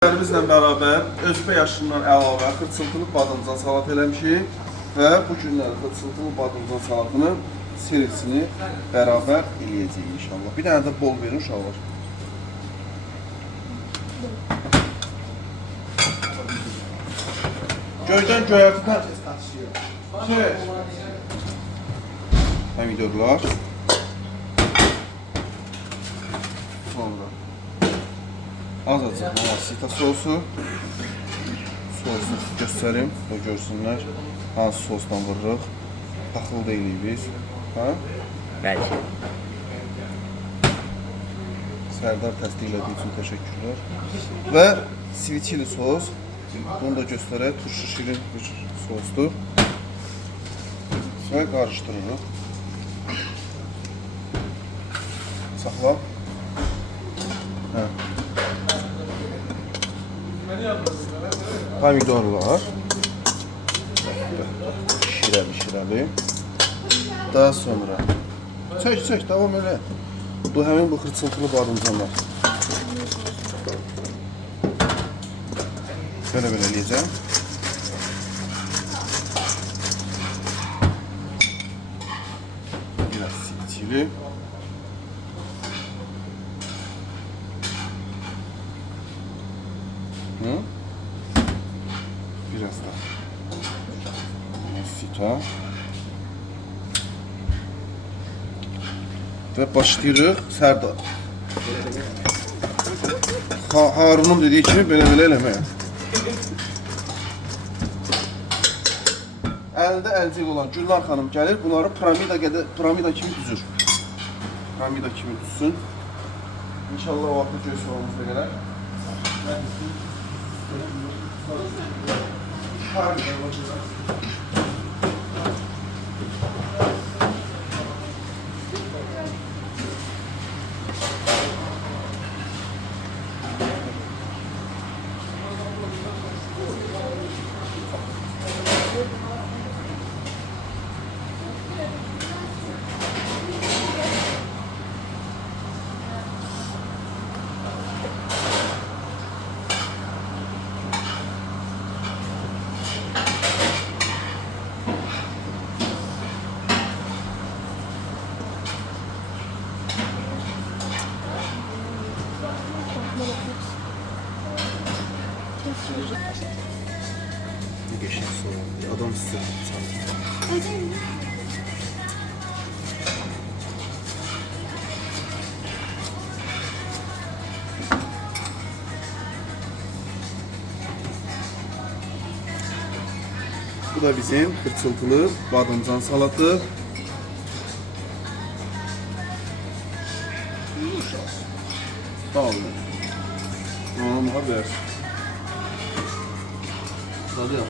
Bizlə bərabər özbə yaşından əlavə xırçıltılı badımcan salat eləmişik və bu günlər xırçıltılı badımcan salatının servisini bərabər eləyəcəyik inşallah. Bir dənə də bol verin uşaqlar. Göydən göyərtdən pomidorlar. Sonra azıcık sita sosu. Sosu göstərim və görsünlər hansı sosdan vururuq. Paxıl deyilik biz. Ha? Bəlkə. Sərdar təsdiqlədiyi üçün təşəkkürlər. Və sweet chili sos. Bunu da göstərək. Turşu şirin bir sosdur. Və qarışdırırıq. Saxla. Hə. Pomidorlar. Şirəli. Daha sonra çək, davam elə. Bu həmin bu xırçıltılı badımcanlar. Belə eləyəcəm. Biraz sivçili. Biraz da sita. Və başlayırıq Sərdar. Harunun dediyi kimi belə eləməyə. Əlində əlcək olan Gülnar xanım gəlir, bunları piramida kimi düzür. Piramida kimi düzsün. İnşallah o vaxtda göy soğumuzda gələr. Ne geçen soğuk. Adam size Bu da bizim xırçıltılı badımcan salatı. Sağ olun. Ona haber. Tadı